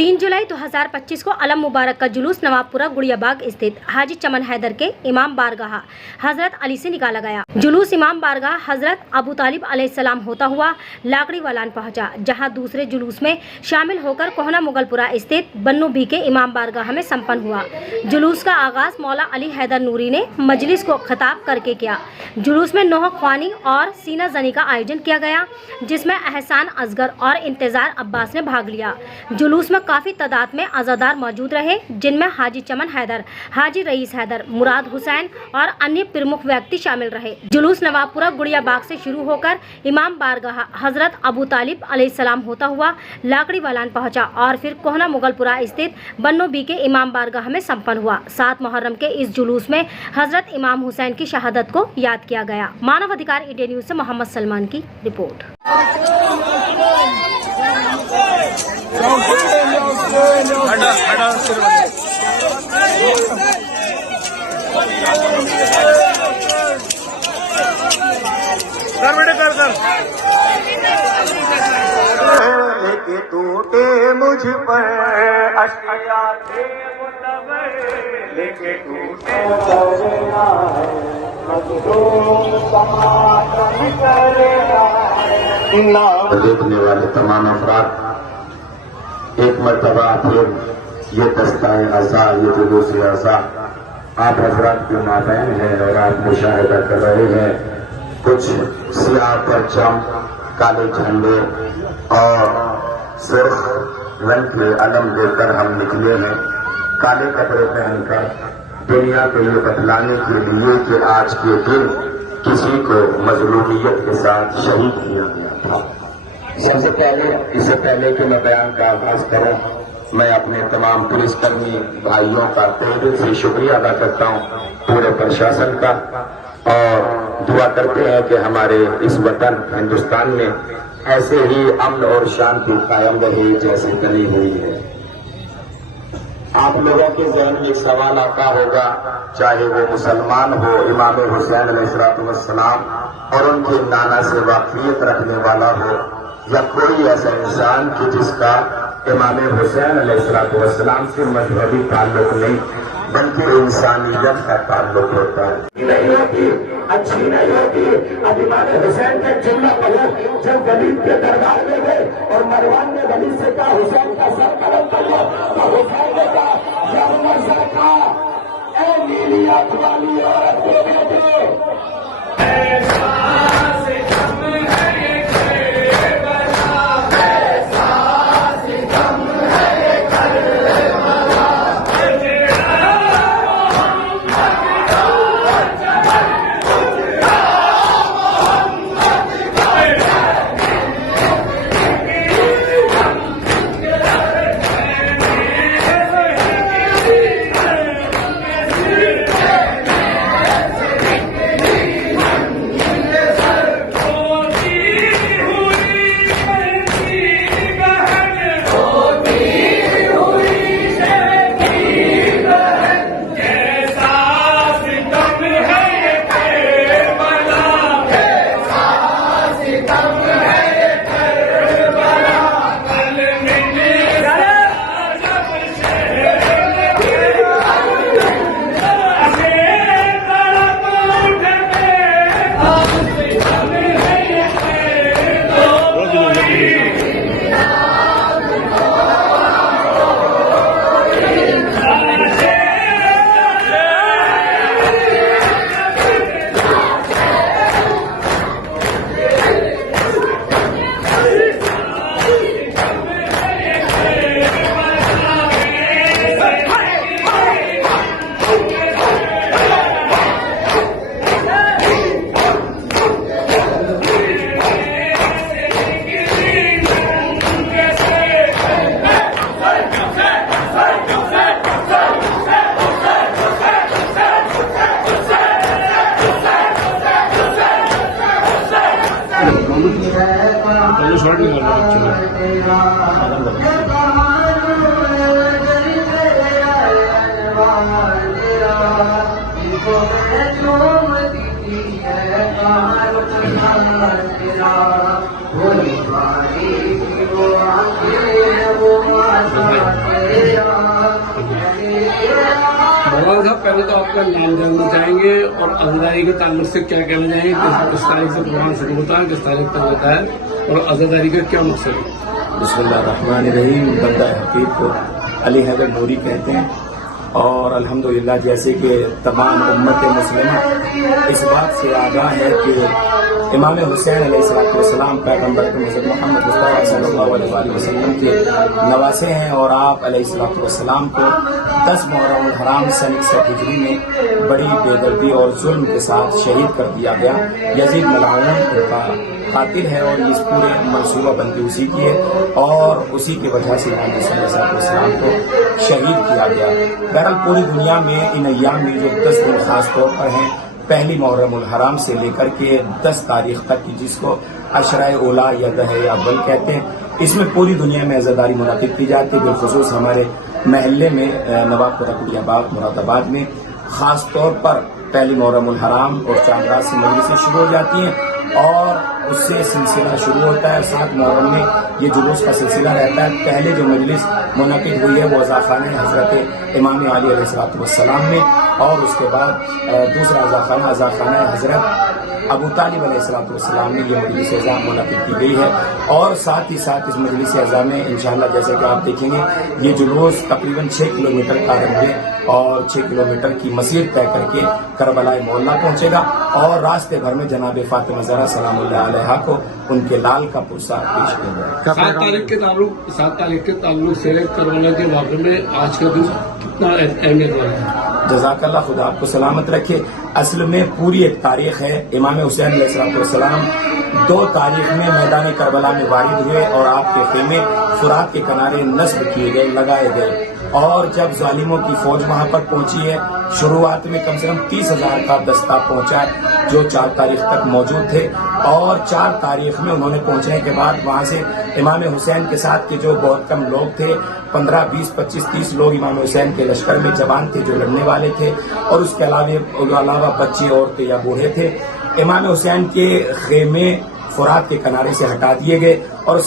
3 जुलाई 2025 को अलम मुबारक का जुलूस नवाबपुरा गुड़िया बाग स्थित हाजी चमन हैदर के इमाम बारगाह हजरत अली से निकाला गया। जुलूस इमाम बारगाह हजरत अबू तालिब अलैहिस्सलाम होता हुआ लाकड़ी वालान पहुंचा, जहां दूसरे जुलूस में शामिल होकर कोहना मुगलपुरा स्थित बन्नू बी के इमाम बारगाह में संपन्न हुआ। जुलूस का आगाज मौला अली हैदर नूरी ने मजलिस को खिताब करके किया। जुलूस में नौह ख्वानी और सीना जनी का आयोजन किया गया, जिसमें एहसान असगर और इंतजार अब्बास ने भाग लिया। जुलूस में काफी तादाद में अज़ादार मौजूद रहे, जिनमें हाजी चमन हैदर, हाजी रईस हैदर, मुराद हुसैन और अन्य प्रमुख व्यक्ति शामिल रहे। जुलूस नवाबपुरा गुड़िया बाग से शुरू होकर इमाम बारगाह हजरत अबू तालिब अलैहिस्सलाम होता हुआ लाकड़ी वालान पहुंचा और फिर कोहना मुगलपुरा स्थित बन्नू बी के इमाम बारगाह में संपन्न हुआ। 7 मुहर्रम के इस जुलूस में हजरत इमाम हुसैन की शहादत को याद किया गया। मानव अधिकार इंडिया न्यूज से मोहम्मद सलमान की रिपोर्ट। लेके टूटे मुझ पर अशिया थे मुतबर, लेके टूटे देखने वाले तमाम अफराद एक मरतबा फिर ये दस्ताए अज़ा, ये जुलूस अज़ा आप हजरात के माबैन है और आप मुशाहिदा कर रहे हैं। कुछ सियाह परचम, काले झंडे और सुर्ख रंग के अलम देकर हम निकले हैं, काले कपड़े पहनकर, दुनिया को ये बतलाने के लिए कि आज के दिन किसी को मजलूमियत के साथ शहीद किया गया था। सबसे पहले, इससे पहले कि मैं बयान का आगाज करूं, मैं अपने तमाम पुलिसकर्मी भाइयों का तहे दिल से शुक्रिया अदा करता हूं, पूरे प्रशासन का, और दुआ करते हैं कि हमारे इस वतन हिंदुस्तान में ऐसे ही अमन और शांति कायम रहे जैसे बनी हुई है। आप लोगों के ज़हन में एक सवाल आता होगा, चाहे वो मुसलमान हो, इमाम हुसैन अलैहिस्सलाम और उनके नाना से वाक़ियत रखने वाला हो, या कोई ऐसा इंसान कि जिसका इमाम हुसैन अलैहिस्सलाम से मजहबी ताल्लुक नहीं बल्कि इंसानियत का ताल्लुक होता है। नहीं होती, अच्छी नहीं होती। अब इमाम हुसैन का जुमला पढ़ो, जब वलीद के दरबार में गए और मरवान ने वलीद से कहा हुसैन का सर कलम कर लो, तो हुसैन ने कहा या उमर सर का ए नीली आंख वाली औरत के बेटे, वो मौलाना साहब, पहले तो आपका नाम जानना चाहेंगे और अज़ादारी के ताल्लुक से क्या कहना चाहेंगे, किस तारीख से प्रोग्राम शुरू होता है, किस तारीख तक होता है और अज़ादारी का क्या मकसद है? बिस्मिल्लाहिर्रहमानिर्रहीम। बंदा हकीक को अली हैदर नूरी कहते हैं और अल्हम्दुलिल्लाह जैसे कि तमाम उम्मत मुस्लिमा इस बात से आगाह है कि इमाम हुसैन अलैहिस्सलाम पैगम्बर हज़रत मोहम्मद मुस्तफ़ा सल्लल्लाहु अलैहि वसल्लम के नवासे हैं और आप अलैहिस्सलाम को 10 मुहर्रम हराम सन 61 हिजरी में बड़ी बेदर्दी और जुल्म के साथ शहीद कर दिया गया। यजीद मलाऊन उनका कातिल है और इस पूरे मनसूबा बंदी उसी की है और उसी की वजह से इमाम हुसैन अलैहिस्सलाम को शहीद किया गया। बहरहाल पूरी दुनिया में इन अय्याम में जो 10 दिन खास तौर पर हैं, पहली मुहर्रम उल हराम से लेकर के 10 तारीख तक की, जिसको अशराए ओला या दहे अव्वल कहते हैं, इसमें पूरी दुनिया में अज़ादारी मुनाकिद की जाती है। बिलखुसूस हमारे महल्ले में नवापुरा गुड़िया बाग मुरादाबाद में खास तौर पर पहली मुहर्रम उल हराम और चांद रात से मजलिसें शुरू हो जाती हैं और उससे सिलसिला शुरू होता है। 7 मुहर्रम में ये जुलूस का सिलसिला रहता है। पहले जो मजलिस मुनक़िद हुई है वो अज़ाख़ाना हज़रत इमाम अली अलैहिस्सलाम में और उसके बाद दूसरा अज़ाख़ाना हज़रत अबू तालिब अलैहिस्सलाम में ये मजलिस अज़ा मुनक़िद की गई है। और साथ ही साथ इस मजलिस अज़ा में इंशाअल्लाह जैसे कि आप देखेंगे ये जुलूस तकरीबन 6 किलोमीटर का रनवे और 6 किलोमीटर की मसीर तय करके करबलाए मोहल्ला पहुंचेगा और रास्ते भर में जनाब फातिमा ज़हरा सलामुल्लाह अलैहा को उनके लाल का पुरसा पेश किया जाएगा। 7 तारीख के ताल्लुक से करबला के वाक़े में आज का दिन कितना अहमियत वाला है? जज़ाकल्लाह, खुदा आपको सलामत रखे। असल में पूरी एक तारीख है। इमाम हुसैन अलैहिस्सलाम 2 तारीख में मैदान करबला में वारिद हुए और आपके खेमे फुरात के किनारे नस्ब किए गए, लगाए गए और जब जालिमों की फौज वहां पर पहुंची है, शुरुआत में कम से कम 30,000 का दस्ता पहुंचा जो 4 तारीख तक मौजूद थे और 4 तारीख में उन्होंने पहुंचने के बाद वहां से इमाम हुसैन के साथ के जो बहुत कम लोग थे, 15, 20, 25, 30 लोग इमाम हुसैन के लश्कर में जवान थे जो लड़ने वाले थे और उसके अलावा बच्चे, औरतें या बूढ़े थे। इमाम हुसैन के खेमे फुरात के किनारे से हटा दिए गए और